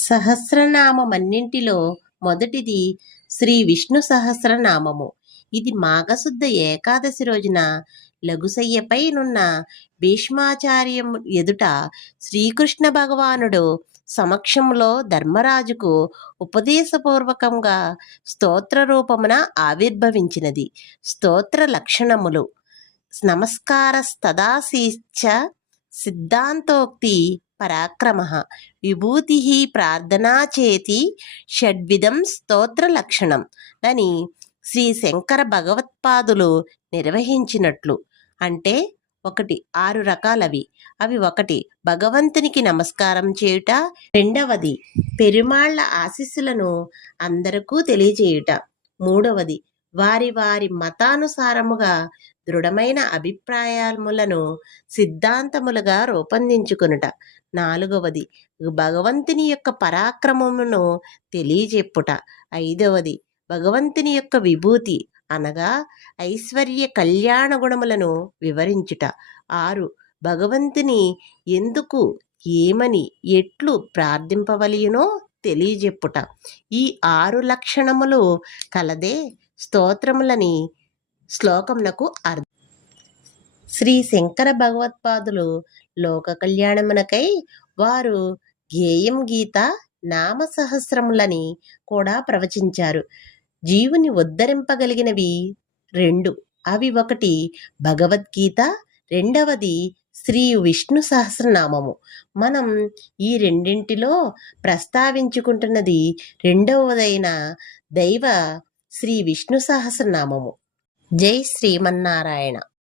సహస్రనామమన్నింటిలో మొదటిది శ్రీ విష్ణు సహస్రనామము. ఇది మాఘశుద్ధ ఏకాదశి రోజున లఘుశయ్యపై నున్న భీష్మాచార్యం ఎదుట శ్రీకృష్ణ భగవానుడు సమక్షంలో ధర్మరాజుకు ఉపదేశపూర్వకంగా స్తోత్ర రూపమున ఆవిర్భవించినది. స్తోత్ర లక్షణములు: నమస్కారస్తదాశీశ్చ సిద్ధాంతోక్తి పరాక్రమ విభూతి ప్రార్థనా చేతి షడ్విధం స్తోత్ర లక్షణం అని శ్రీ శంకర భగవత్పాదులు నిర్వహించినట్లు. అంటే 6 రకాలవి. అవి: 1 భగవంతునికి నమస్కారం చేయుట, 2వది పెరుమాళ్ల ఆశీస్సులను అందరికీ తెలియజేయుట, 3వది వారి వారి మతానుసారముగా దృఢమైన అభిప్రాయములను సిద్ధాంతములుగా రూపొందించుకొనుట, 4వది భగవంతుని యొక్క పరాక్రమమును తెలియజెప్పుట, 5వది భగవంతుని యొక్క విభూతి అనగా ఐశ్వర్య కళ్యాణ గుణములను వివరించుట, 6 భగవంతుని ఎందుకు, ఏమని, ఎట్లు ప్రార్థింపవలయునో తెలియజెప్పుట. ఈ 6 లక్షణములు కలదే స్తోత్రములని శ్లోకమునకు అర్థం. శ్రీ శంకర భగవత్పాదులు లోక కళ్యాణమునకై వారు గేయం గీత నామ సహస్రములని కూడా ప్రవచించారు. జీవుని ఉద్ధరింపగలిగినవి 2. అవి: 1 భగవద్గీత, 2వది శ్రీ విష్ణు సహస్రనామము. మనం ఈ రెండింటిలో ప్రస్తావించుకుంటున్నది 2వదైన దైవ శ్రీ విష్ణు సహస్రనామము. జై శ్రీమన్నారాయణ.